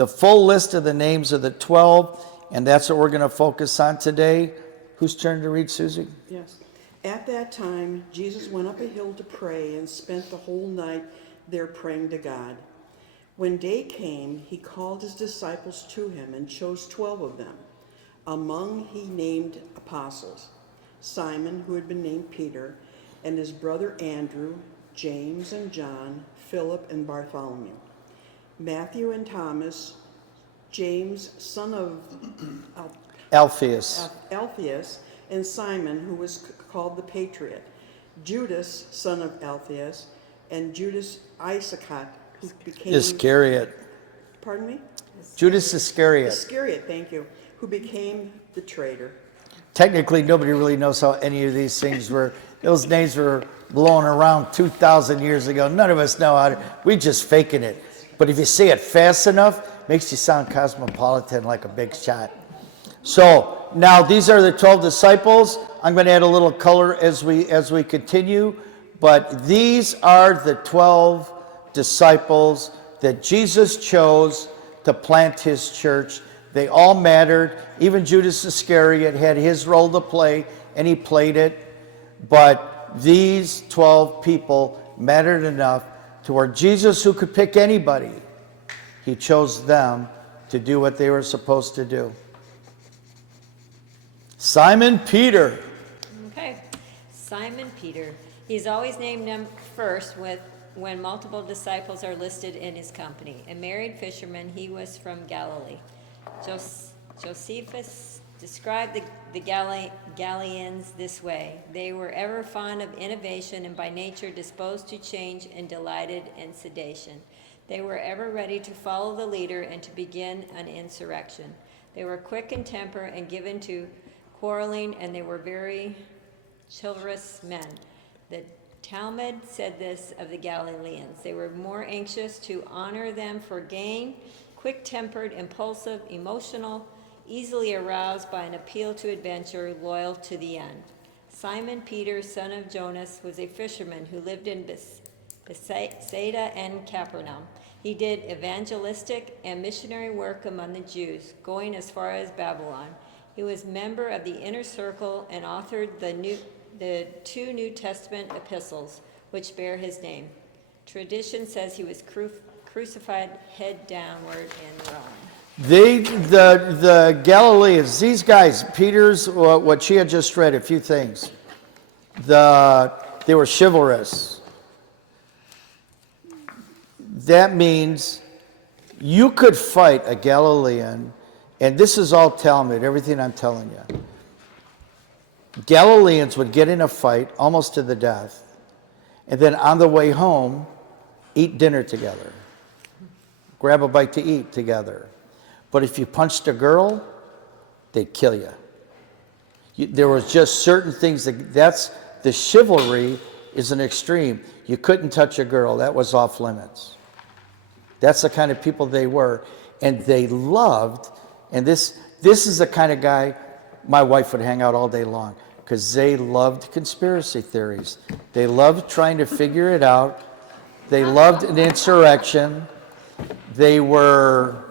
the full list of the names of the 12, and that's what we're going to focus on today. Whose turn to read, Susie? Yes. At that time, Jesus went up a hill to pray and spent the whole night there praying to God. When day came, he called his disciples to him and chose 12 of them. Among he named apostles, Simon, who had been named Peter, and his brother Andrew, James and John, Philip and Bartholomew, Matthew and Thomas, James, son of Alphaeus. and Simon, who was called the Patriot, Judas, son of Alphaeus, and Judas Iscariot, who became... Iscariot. Pardon me? Judas Iscariot. Iscariot, thank you, who became the traitor. Technically, nobody really knows how any of these things were. Those names were blown around 2,000 years ago. None of us know how to. We're just faking it. But if you say it fast enough, makes you sound cosmopolitan like a big shot. So now these are the 12 disciples. I'm going to add a little color as we continue. But these are the 12 disciples that Jesus chose to plant his church. They all mattered. Even Judas Iscariot had his role to play, and he played it. But these 12 people mattered enough to where Jesus, who could pick anybody, he chose them to do what they were supposed to do. Simon Peter. Okay, Simon Peter. He's always named first when multiple disciples are listed in his company. A married fisherman, he was from Galilee. Josephus described the Galileans this way. They were ever fond of innovation and by nature disposed to change and delighted in sedation. They were ever ready to follow the leader and to begin an insurrection. They were quick in temper and given to quarreling, and they were very chivalrous men. The Talmud said this of the Galileans. They were more anxious to honor them for gain, quick-tempered, impulsive, emotional, easily aroused by an appeal to adventure, loyal to the end. Simon Peter, son of Jonas, was a fisherman who lived in Bethsaida and Capernaum. He did evangelistic and missionary work among the Jews, going as far as Babylon. He was member of the inner circle and authored the 2 New Testament epistles, which bear his name. Tradition says he was crucified head downward in Rome. The Galileans, these guys, Peter's, what she had just read, a few things. They were chivalrous. That means you could fight a Galilean, and this is all Talmud, everything I'm telling you. Galileans would get in a fight almost to the death, and then on the way home, eat dinner together. Grab a bite to eat together. But if you punched a girl, they'd kill you. There was just certain things that's the chivalry is an extreme. You couldn't touch a girl. That was off limits. That's the kind of people they were. And they loved, and this is the kind of guy my wife would hang out all day long, because they loved conspiracy theories. They loved trying to figure it out. They loved an insurrection. They were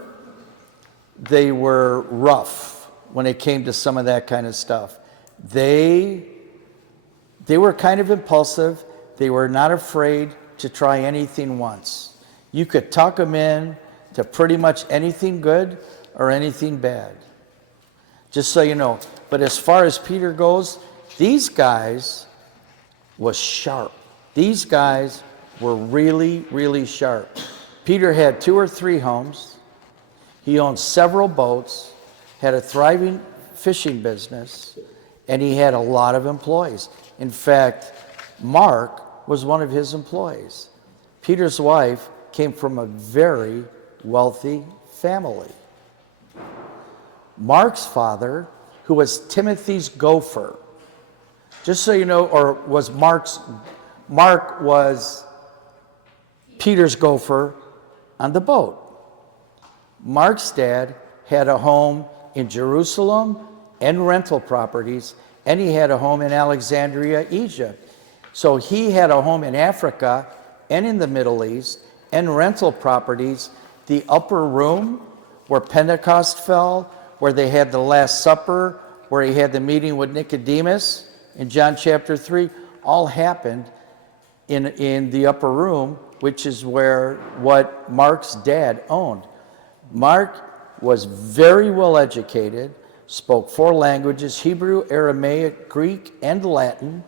rough when it came to some of that kind of stuff. They were kind of impulsive. They were not afraid to try anything once. You could talk them in to pretty much anything good or anything bad. Just so you know. But as far as Peter goes, these guys was sharp. These guys were really, really sharp. Peter had 2 or 3 homes. He owned several boats, had a thriving fishing business, and he had a lot of employees. In fact, Mark was one of his employees. Peter's wife came from a very wealthy family. Mark's father, who was Timothy's gopher, just so you know, or was Mark was Peter's gopher on the boat. Mark's dad had a home in Jerusalem and rental properties, and he had a home in Alexandria, Egypt. So he had a home in Africa and in the Middle East and rental properties. The upper room where Pentecost fell, where they had the Last Supper, where he had the meeting with Nicodemus in John chapter 3, all happened in the upper room, which is where what Mark's dad owned. Mark was very well educated, spoke 4 languages, Hebrew, Aramaic, Greek, and Latin.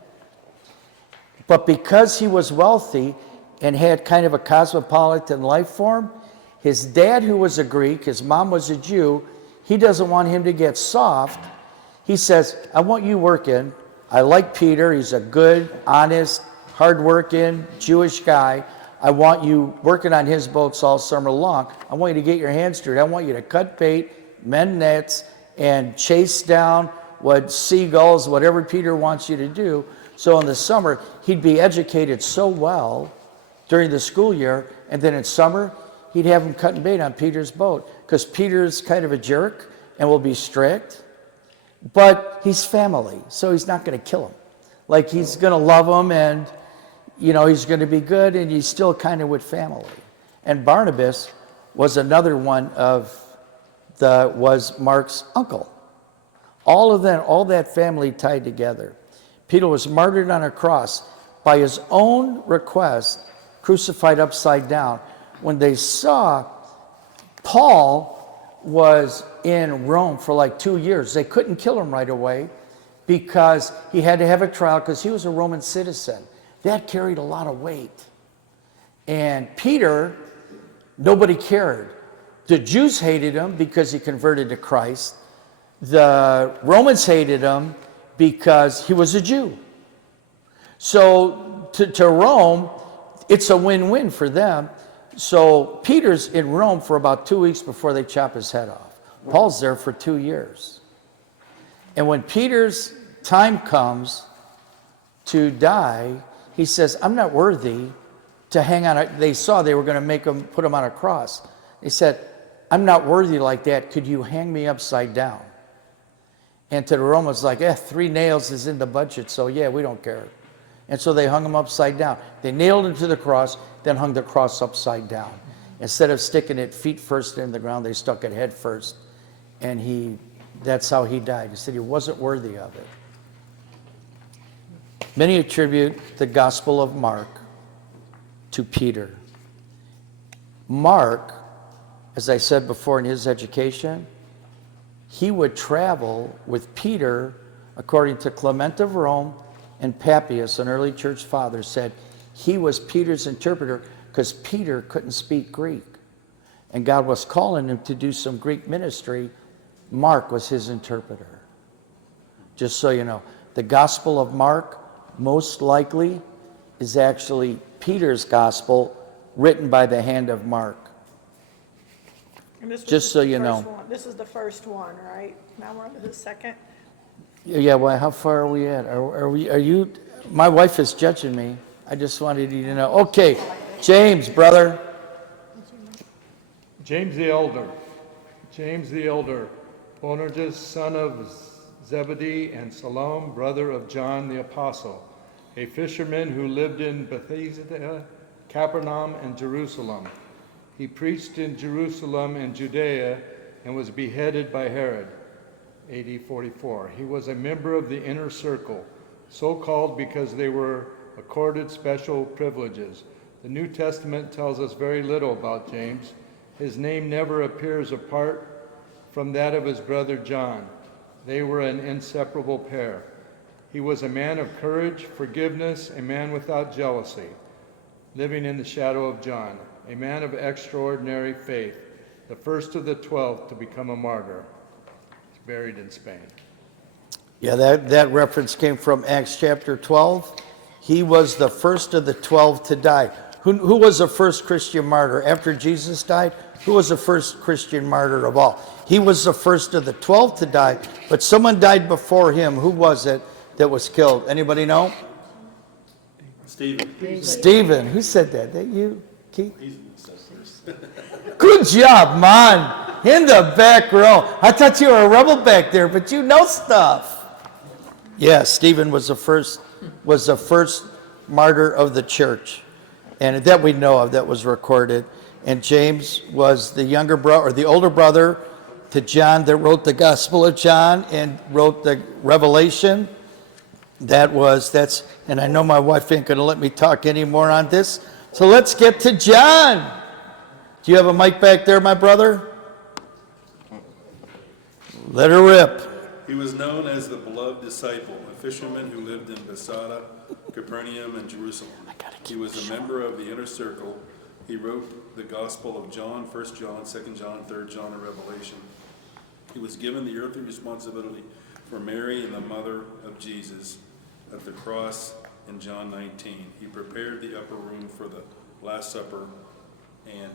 But because he was wealthy and had kind of a cosmopolitan life form, his dad, who was a Greek, his mom was a Jew, he doesn't want him to get soft. He says, I want you working. I like Peter. He's a good, honest, hardworking Jewish guy. I want you working on his boats all summer long. I want you to get your hands dirty. I want you to cut bait, mend nets, and chase down what seagulls, whatever Peter wants you to do. So in the summer, he'd be educated so well during the school year, and then in summer, he'd have him cutting bait on Peter's boat, because Peter's kind of a jerk and will be strict, but he's family, so he's not going to kill him. Like, he's going to love him, and, you know, he's going to be good, and he's still kind of with family. And Barnabas was another one was Mark's uncle. All that family tied together. Peter was martyred on a cross by his own request, crucified upside down. When they saw Paul was in Rome for like 2 years, they couldn't kill him right away because he had to have a trial because he was a Roman citizen. That carried a lot of weight. And Peter, nobody cared. The Jews hated him because he converted to Christ. The Romans hated him because he was a Jew. So to Rome, it's a win-win for them. So Peter's in Rome for about 2 weeks before they chop his head off. Paul's there for 2 years. And when Peter's time comes to die, he says, I'm not worthy to hang on. They saw they were going to put him on a cross. They said, I'm not worthy like that. Could you hang me upside down? And to the Romans, like, 3 nails is in the budget, so yeah, we don't care. And so they hung him upside down. They nailed him to the cross, then hung the cross upside down. Instead of sticking it feet first in the ground, they stuck it head first. And that's how he died. He said he wasn't worthy of it. Many attribute the Gospel of Mark to Peter. Mark, as I said before in his education, he would travel with Peter, according to Clement of Rome, and Papias, an early church father, said he was Peter's interpreter because Peter couldn't speak Greek. And God was calling him to do some Greek ministry. Mark was his interpreter. Just so you know, the Gospel of Mark most likely is actually Peter's gospel written by the hand of Mark. Just so you know. This is the first one, right? Now we're on to the second. Yeah, well, how far are we at? Are you, my wife is judging me. I just wanted you to know. Okay, James, brother. James the elder, Boanerges, son of Zebedee, and Salome, brother of John the apostle, a fisherman who lived in Bethsaida, Capernaum, and Jerusalem. He preached in Jerusalem and Judea and was beheaded by Herod, AD 44. He was a member of the inner circle, so called because they were accorded special privileges. The New Testament tells us very little about James. His name never appears apart from that of his brother John. They were an inseparable pair. He was a man of courage, forgiveness, a man without jealousy, living in the shadow of John, a man of extraordinary faith, the first of the 12 to become a martyr. He's buried in Spain. Yeah, that reference came from Acts chapter 12. He was the first of the 12 to die. Who was the first Christian martyr? After Jesus died, who was the first Christian martyr of all? He was the first of the 12 to die, but someone died before him. Who was it that was killed? Anybody know? Stephen. Who said that? That you, Keith? Good job, man. In the back row. I thought you were a rebel back there, but you know stuff. Yeah, Stephen was the first martyr of the church, and that we know of, that was recorded. And James was the younger brother, or the older brother to John that wrote the Gospel of John and wrote the Revelation. And I know my wife ain't going to let me talk anymore on this. So let's get to John. Do you have a mic back there, my brother? Let her rip. He was known as the beloved disciple, a fisherman who lived in Bethsaida, Capernaum, and Jerusalem. He was a member of the inner circle. He wrote the Gospel of John, 1 John, 2 John, 3 John, and Revelation. He was given the earthly responsibility for Mary and the mother of Jesus at the cross in John 19. He prepared the upper room for the Last Supper and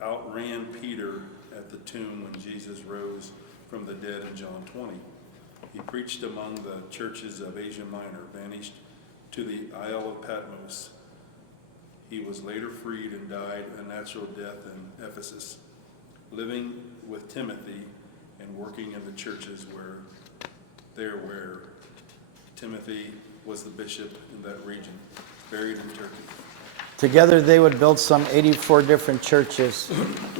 outran Peter at the tomb when Jesus rose from the dead in John 20. He preached among the churches of Asia Minor, vanished to the Isle of Patmos. He was later freed and died a natural death in Ephesus, living with Timothy and working in the churches where Timothy was the bishop in that region, buried in Turkey. Together they would build some 84 different churches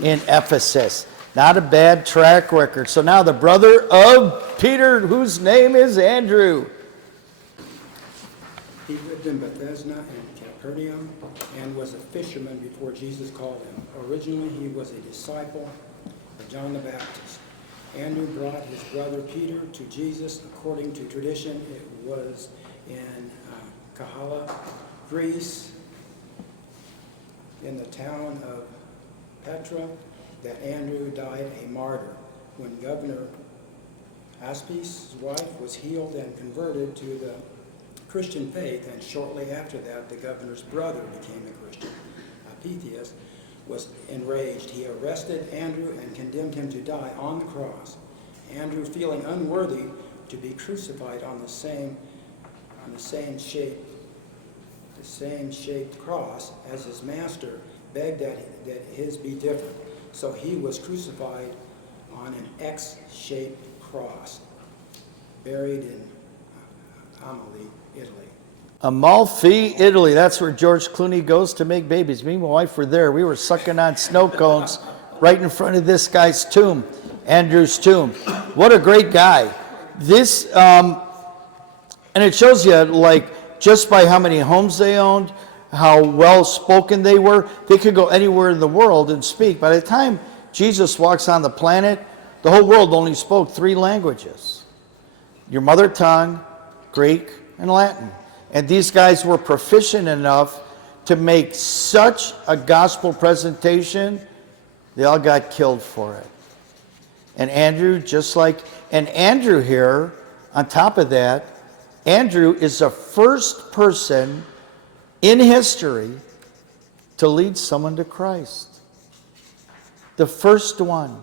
in Ephesus. Not a bad track record. So now the brother of Peter, whose name is Andrew. He lived in Bethesda and Capernaum and was a fisherman before Jesus called him. Originally, he was a disciple of John the Baptist. Andrew brought his brother Peter to Jesus. According to tradition, it was in Kahala, Greece, in the town of Petra, that Andrew died a martyr. When Governor Aspis' wife was healed and converted to the Christian faith, and shortly after that, the governor's brother became a Christian. Apicius was enraged. He arrested Andrew and condemned him to die on the cross. Andrew, feeling unworthy to be crucified on the same shaped cross as his master, begged that his be different. So he was crucified on an X-shaped cross, buried in Amalfi, Italy. Amalfi, Italy. That's where George Clooney goes to make babies. Me and my wife were there. We were sucking on snow cones right in front of this guy's tomb, Andrew's tomb. What a great guy. This, and it shows you, like, just by how many homes they owned, how well spoken they were. They could go anywhere in the world and speak. By the time Jesus walks on the planet, the whole world only spoke 3 languages: your mother tongue, Greek, and Latin. And these guys were proficient enough to make such a gospel presentation, they all got killed for it. And Andrew, and Andrew here, on top of that, Andrew is the first person in history to lead someone to Christ. The first one.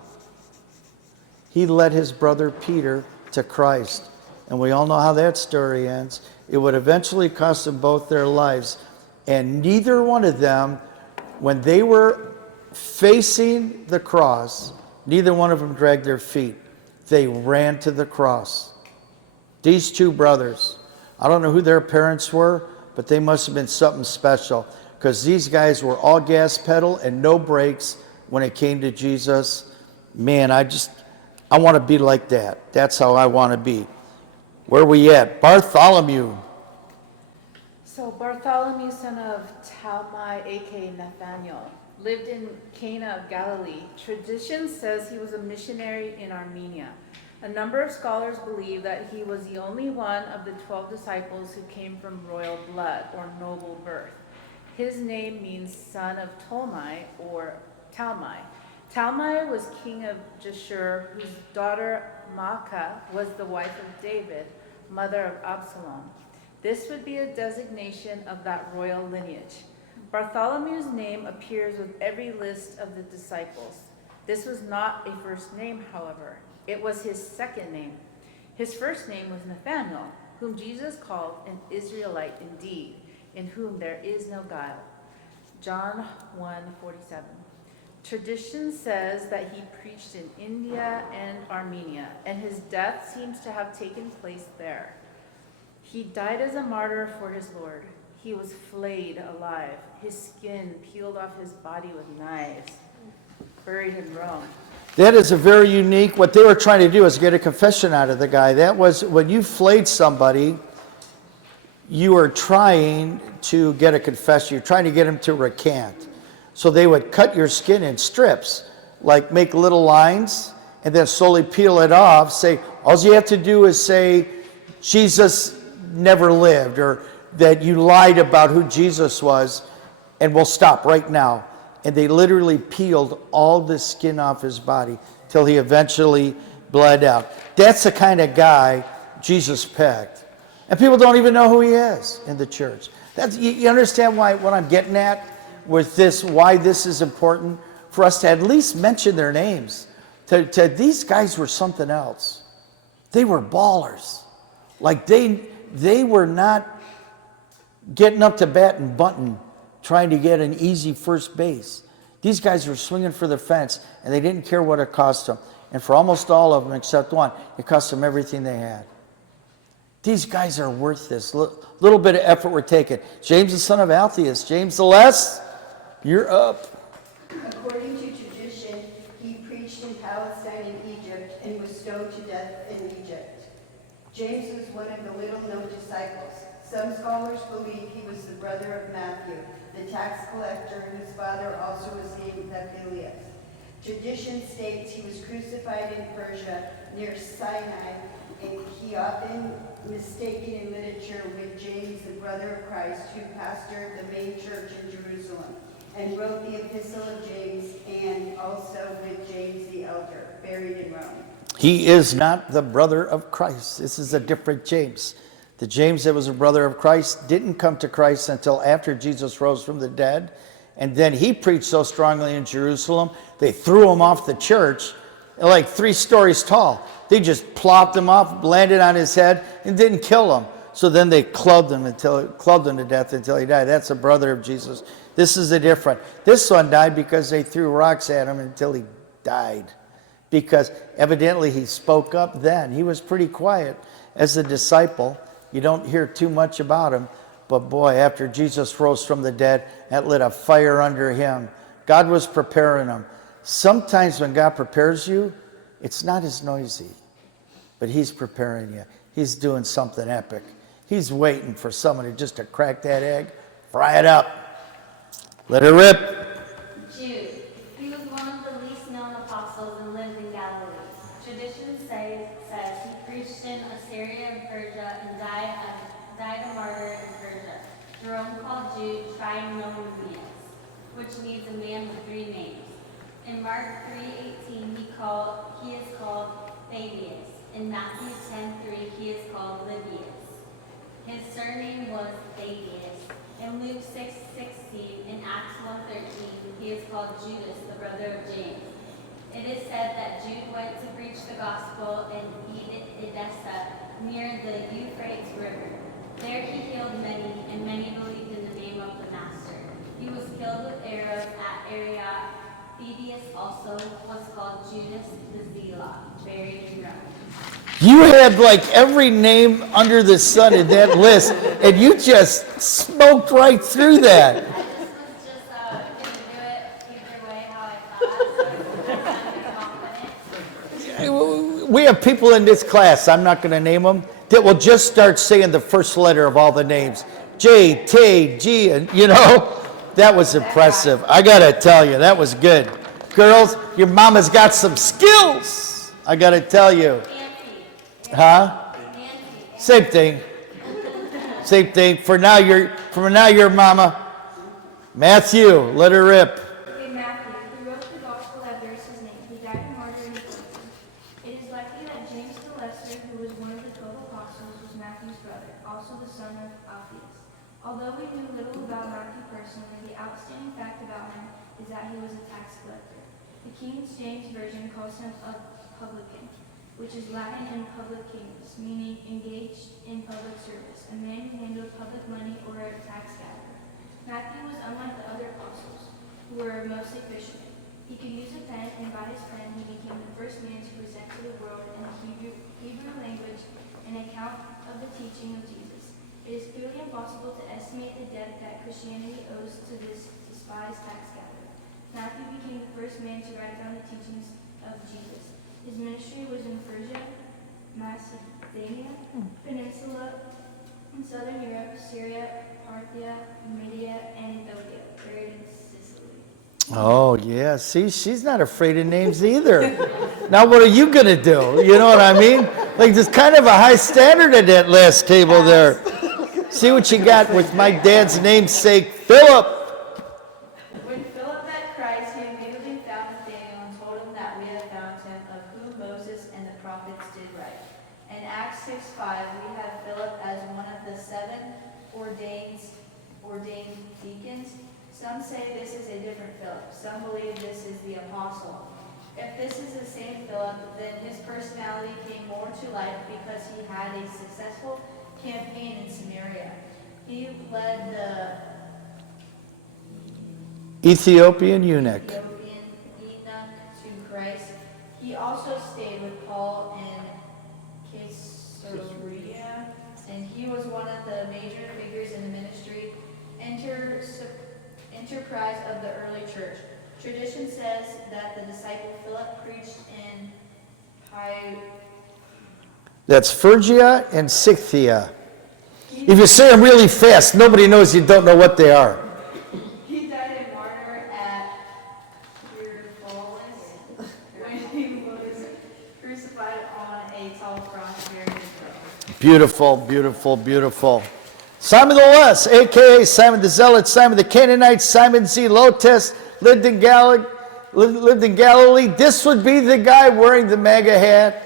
He led his brother Peter to Christ. And we all know how that story ends. It would eventually cost them both their lives. And neither one of them, when they were facing the cross, neither one of them dragged their feet. They ran to the cross. These 2 brothers, I don't know who their parents were, but they must have been something special, because these guys were all gas pedal and no brakes when it came to Jesus. Man, I want to be like that. That's how I want to be. Where are we at? Bartholomew. So Bartholomew, son of Talmai, aka Nathaniel, lived in Cana of Galilee. Tradition says he was a missionary in Armenia. A number of scholars believe that he was the only one of the 12 disciples who came from royal blood or noble birth. His name means son of Ptolemy or Talmai. Talmai was king of Geshur, whose daughter Maacah was the wife of David, mother of Absalom. This would be a designation of that royal lineage. Bartholomew's name appears with every list of the disciples. This was not a first name, however. It was his second name. His first name was Nathanael, whom Jesus called an Israelite indeed, in whom there is no guile. John 1:47. Tradition says that he preached in India and Armenia, and his death seems to have taken place there. He died as a martyr for his Lord. He was flayed alive, his skin peeled off his body with knives, buried in Rome. That is a very unique, what they were trying to do is get a confession out of the guy. That was, when you flayed somebody, you were trying to get a confession. You're trying to get him to recant. So they would cut your skin in strips, like make little lines, and then slowly peel it off, say, all you have to do is say, Jesus never lived, or that you lied about who Jesus was, and we'll stop right now. And they literally peeled all the skin off his body till he eventually bled out. That's the kind of guy Jesus picked. And people don't even know who he is in the church. That's, you understand why what I'm getting at with this, why this is important for us to at least mention their names. These guys were something else. They were ballers. Like they were not getting up to bat and bunting, trying to get an easy first base. These guys were swinging for the fence, and they didn't care what it cost them. And for almost all of them, except one, it cost them everything they had. These guys are worth this little bit of effort we're taking. James, the son of Alphaeus. James the Less, you're up. According to tradition, he preached in Palestine and Egypt and was stoned to death in Egypt. James was one of the little-known disciples. Some scholars believe he was the brother of Matthew, the tax collector, whose father also was named Thebalius. Tradition states he was crucified in Persia near Sinai, and he often mistaken in literature with James, the brother of Christ, who pastored the main church in Jerusalem, and wrote the Epistle of James, and also with James the Elder, buried in Rome. He is not the brother of Christ. This is a different James. The James that was a brother of Christ didn't come to Christ until after Jesus rose from the dead. And then he preached so strongly in Jerusalem, they threw him off the church, like 3 stories tall. They just plopped him off, landed on his head, and didn't kill him. So then they clubbed him to death until he died. That's a brother of Jesus. This is a different. This one died because they threw rocks at him until he died. Because evidently he spoke up then. He was pretty quiet as a disciple. You don't hear too much about him. But boy, after Jesus rose from the dead, that lit a fire under him. God was preparing him. Sometimes when God prepares you, it's not as noisy, but he's preparing you. He's doing something epic. He's waiting for somebody just to crack that egg, fry it up, let it rip. Jude. He was one of the least known apostles and lived in Galilee. Tradition says he preached in Assyria and Persia and died a martyr in Persia. Jerome called Jude Trinomius, which means a man with 3 names. In Mark 3:18, he is called Thaddeus. In Matthew 10:3, he is called Livius. His surname was Thaddeus. In Luke 6:16, in Acts 1:13, he is called Judas, the brother of James. It is said that Jude went to preach the gospel in Edessa, near the Euphrates River. There he healed many, and many believed in the name of the Master. He was killed with arrows at Arioch. Thaddeus also was called Judas the Zealot, buried in Rome. You had like every name under the sun in that list, and you just smoked right through that. I just was going to do it either way how I thought, so I'm confident. We have people in this class, I'm not going to name them, that will just start saying the first letter of all the names. J, T, G, and you know, that was impressive. I got to tell you, that was good. Girls, your mama's got some skills. I got to tell you. Huh? Same thing. Same thing. For now, your mama. Matthew, let her rip. In Matthew, who wrote the gospel that bears his name, he died a martyr in prison. It is likely that James the Lesser, who was one of the 12 apostles, was Matthew's brother, also the son of Alphaeus. Although we knew little about Matthew personally, the outstanding fact about him is that he was a tax collector. The King James Version calls him a publican, which is Latin and publicanus, meaning engaged in public service, a man who handled public money or a tax gatherer. Matthew was unlike the other apostles, who were mostly fishermen. He could use a pen, and by his pen he became the first man to present to the world in the Hebrew language an account of the teaching of Jesus. It is clearly impossible to estimate the debt that Christianity owes to this despised tax gatherer. Matthew became the first man to write down the teachings of Jesus. His ministry was in Persia, Macedonia, Peninsula, in southern Europe, Syria, Parthia, Media, and Ethiopia, buried in Sicily. Oh, yeah. See, she's not afraid of names either. Now, what are you going to do? You know what I mean? Like, there's kind of a high standard at that last table there. See what you got with my dad's namesake, Philip. When Philip met Christ, he immediately found Nathanael and told him that we have found him, of whom Moses and the prophets did write. In Acts 6:5, we have Philip as one of the 7 ordained deacons. Some say this is a different Philip. Some believe this is the apostle. If this is the same Philip, then his personality came more to light because he had a successful campaign in Samaria. He led the Ethiopian eunuch. Ethiopian eunuch to Christ. He also stayed with Paul in Caesarea, and he was one of the major figures in the ministry enterprise of the early church. Tradition says that the disciple Philip preached in That's Phrygia and Scythia. If you say them really fast, nobody knows you don't know what they are. He died a martyr at Hierapolis when he was crucified on a tall cross bearing his cross. Beautiful, beautiful, beautiful. Simon the Less, a.k.a. Simon the Zealot, Simon the Canaanite, Simon Zelotes, lived in Galilee. This would be the guy wearing the MAGA hat.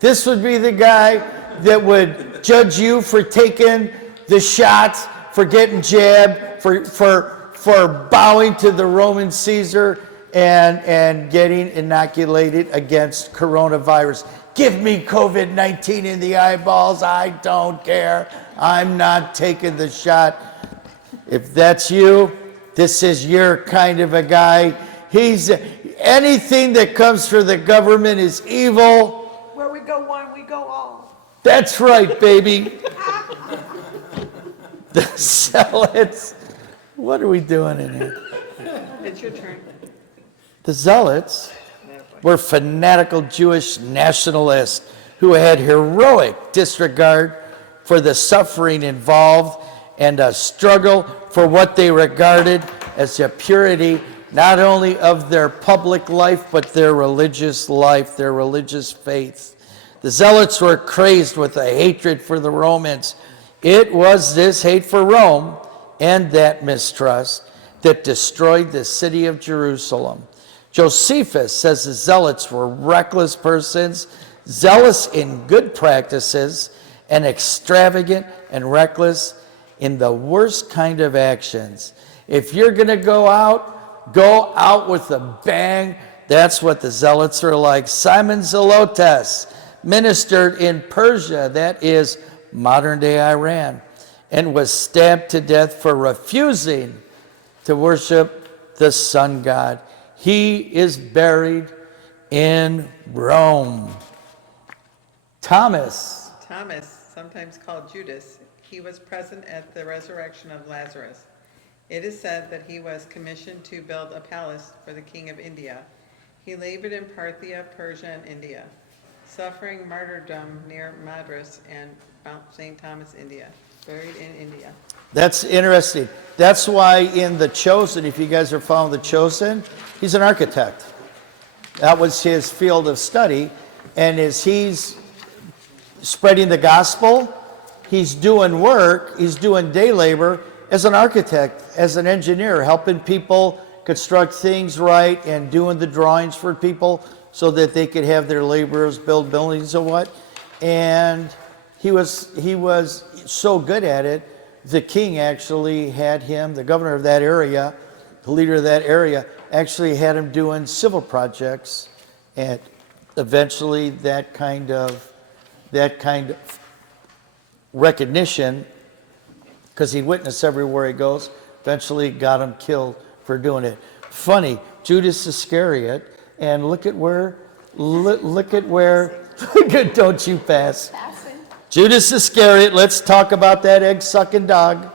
This would be the guy that would judge you for taking the shots, for getting jabbed, for bowing to the Roman Caesar and getting inoculated against coronavirus. Give me COVID-19 in the eyeballs. I don't care. I'm not taking the shot. If that's you, this is your kind of a guy. Anything that comes for the government is evil. Where we go one, we go all. That's right, baby. The Zealots. What are we doing in here? It's your turn. The Zealots were fanatical Jewish nationalists who had heroic disregard for the suffering involved and a struggle for what they regarded as the purity not only of their public life but their religious life, their religious faith. The Zealots were crazed with a hatred for the Romans. It was this hate for Rome and that mistrust that destroyed the city of Jerusalem. Josephus says the Zealots were reckless persons, zealous in good practices, and extravagant and reckless in the worst kind of actions. If you're going to go out with a bang. That's what the Zealots are like. Simon Zelotes ministered in Persia, that is modern-day Iran, and was stabbed to death for refusing to worship the sun god. He is buried in Rome. Thomas, sometimes called Judas, he was present at the resurrection of Lazarus. It is said that he was commissioned to build a palace for the king of India. He labored in Parthia, Persia, and India, suffering martyrdom near Madras and Mount St. Thomas, India, buried in India. that's interesting. That's why in The Chosen, if you guys are following The Chosen, he's an architect. That was his field of study. And as he's spreading the gospel, he's doing work, he's doing day labor as an architect, as an engineer, helping people construct things right and doing the drawings for people so that they could have their laborers build buildings or what. And he was so good at it, the king actually had him, the governor of that area, the leader of that area, actually had him doing civil projects. And eventually that kind of recognition, because he witnessed everywhere he goes, eventually got him killed for doing it. Funny, Judas Iscariot, and look at where, don't you pass. Judas Iscariot, let's talk about that egg-sucking dog.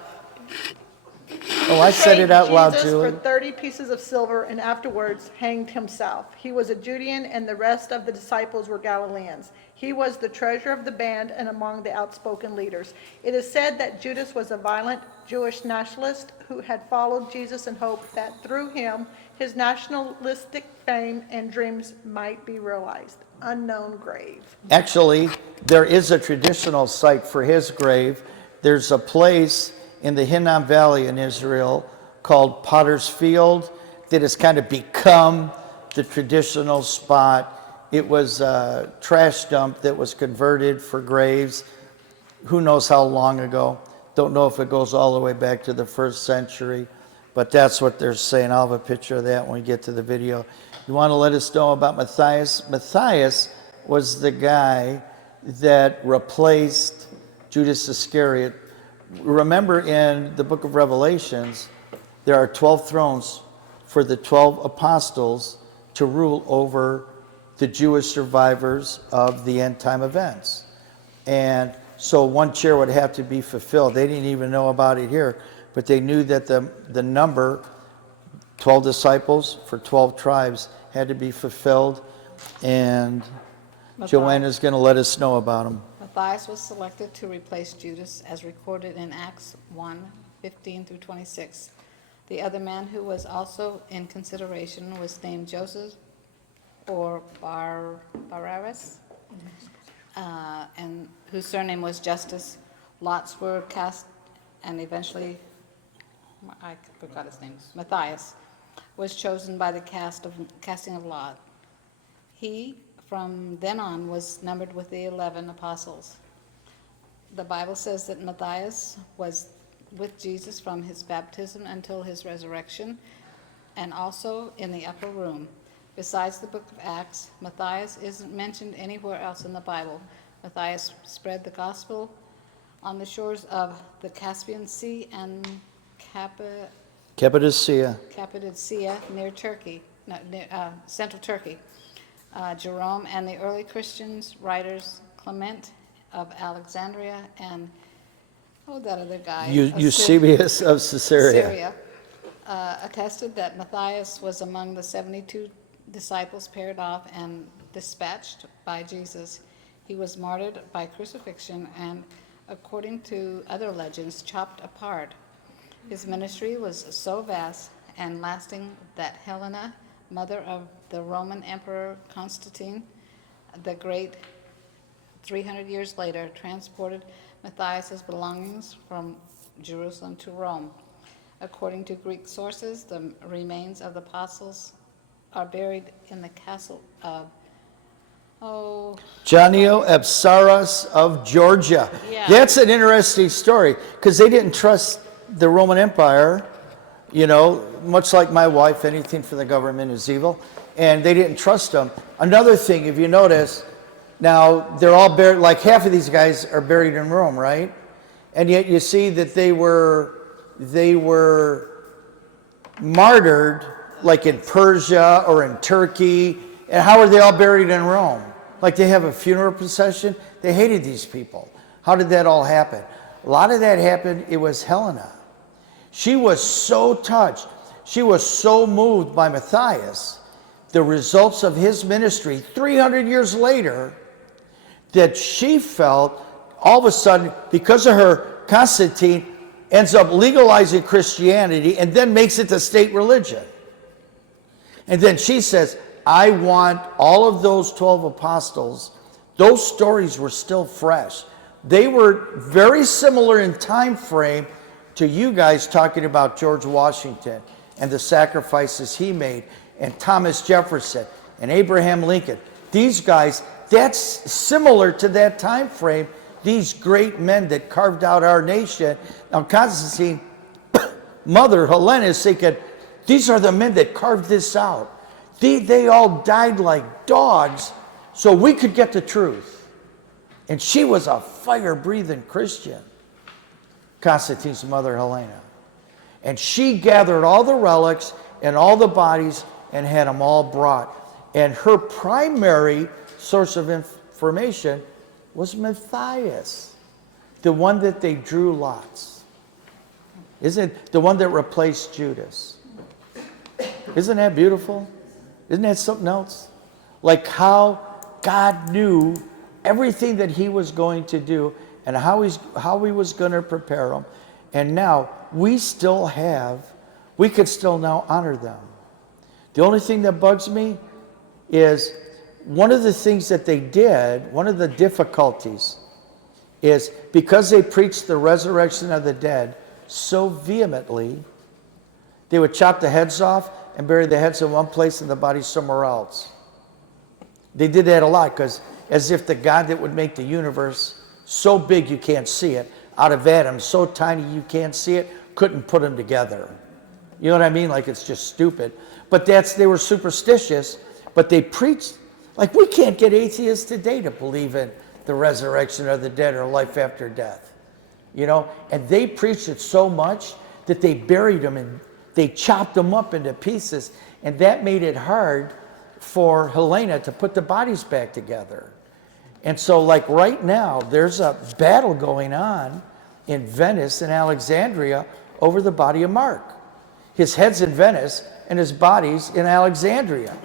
Oh, I said it out loud, Jesus Julie. for 30 pieces of silver and afterwards hanged himself. He was a Judean and the rest of the disciples were Galileans. He was the treasurer of the band and among the outspoken leaders. It is said that Judas was a violent Jewish nationalist who had followed Jesus in hope that through him, his nationalistic fame and dreams might be realized. Unknown grave. Actually, there is a traditional site for his grave. There's a place in the Hinnom Valley in Israel called Potter's Field that has kind of become the traditional spot. It was a trash dump that was converted for graves. Who knows how long ago? Don't know if it goes all the way back to the 1st century, but that's what they're saying. I'll have a picture of that when we get to the video. You want to let us know about Matthias? Matthias was the guy that replaced Judas Iscariot. Remember in the book of Revelations, there are 12 thrones for the 12 apostles to rule over the Jewish survivors of the end time events. And so one chair would have to be fulfilled. They didn't even know about it here, but they knew that the number, 12 disciples for 12 tribes, had to be fulfilled. And Joanna's going to let us know about them. Matthias was selected to replace Judas as recorded in Acts 1:15 through 26. The other man who was also in consideration was named Joseph or Barabbas, and whose surname was Justus. Lots were cast, and eventually, I forgot his name, Matthias, was chosen by the casting of lot. He, from then on, was numbered with the 11 apostles. The Bible says that Matthias was with Jesus from his baptism until his resurrection, and also in the upper room. Besides the book of Acts, Matthias isn't mentioned anywhere else in the Bible. Matthias spread the gospel on the shores of the Caspian Sea and Cappadocia. Near Turkey, central Turkey. Jerome and the early Christians writers Clement of Alexandria and that other guy Eusebius of Caesarea. Attested that Matthias was among the 72 disciples paired off and dispatched by Jesus. He was martyred by crucifixion and, according to other legends, chopped apart. His ministry was so vast and lasting that Helena, mother of the Roman Emperor Constantine the Great, 300 years later, transported Matthias' belongings from Jerusalem to Rome. According to Greek sources, the remains of the apostles are buried in the castle of Janio Epsaros of Georgia. Yeah. That's an interesting story because they didn't trust the Roman Empire, much like my wife, anything for the government is evil, and they didn't trust them. Another thing, if you notice, now they're all buried, like half of these guys are buried in Rome, right? And yet you see that they were martyred like in Persia or in Turkey. And how are they all buried in Rome? Like they have a funeral procession? They hated these people. How did that all happen? A lot of that happened, it was Helena. She was so touched. She was so moved by Matthias, the results of his ministry 300 years later, that she felt all of a sudden, because of her, Constantine ends up legalizing Christianity and then makes it the state religion. And then she says, I want all of those 12 apostles. Those stories were still fresh. They were very similar in time frame to you guys talking about George Washington and the sacrifices he made, and Thomas Jefferson and Abraham Lincoln. These guys, that's similar to that time frame. These great men that carved out our nation. Now Constantine, mother Helena is thinking, these are the men that carved this out. They all died like dogs so we could get the truth. And she was a fire-breathing Christian, Constantine's mother, Helena. And she gathered all the relics and all the bodies and had them all brought. And her primary source of information was Matthias, the one that they drew lots. Isn't it the one that replaced Judas? Isn't that beautiful? Isn't that something else? Like how God knew everything that he was going to do and how he was going to prepare them. And now we could still now honor them. The only thing that bugs me is one of the things that they did, one of the difficulties is because they preached the resurrection of the dead so vehemently, they would chop the heads off and bury the heads in one place and the body somewhere else. They did that a lot because as if the God that would make the universe so big you can't see it, out of atoms so tiny you can't see it, couldn't put them together. You know what I mean? Like it's just stupid. But they were superstitious, but they preached, like we can't get atheists today to believe in the resurrection of the dead or life after death. You know, and they preached it so much that they buried them and they chopped them up into pieces, and that made it hard for Helena to put the bodies back together. And so like right now, there's a battle going on in Venice and Alexandria over the body of Mark. His head's in Venice and his body's in Alexandria.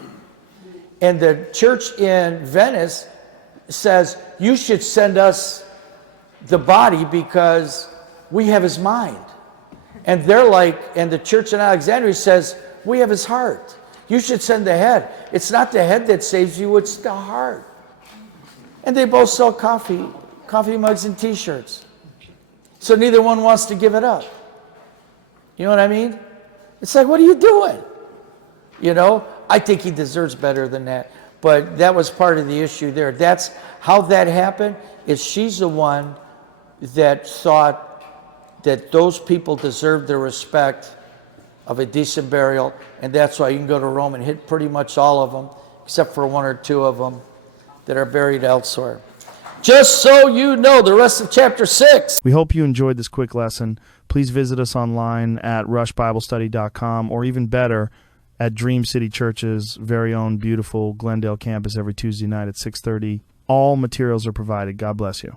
And the church in Venice says, you should send us the body because we have his mind. And they're like, and the church in Alexandria says, we have his heart. You should send the head. It's not the head that saves you, it's the heart. And they both sell coffee mugs and t-shirts. So neither one wants to give it up. You know what I mean? It's like, what are you doing? You know, I think he deserves better than that. But that was part of the issue there. That's how that happened, is she's the one that thought that those people deserved the respect of a decent burial, and that's why you can go to Rome and hit pretty much all of them, except for one or two of them that are buried elsewhere. Just so you know, the rest of chapter 6. We hope you enjoyed this quick lesson. Please visit us online at rushbiblestudy.com, or even better, at Dream City Church's very own beautiful Glendale campus every Tuesday night at 6:30. All materials are provided. God bless you.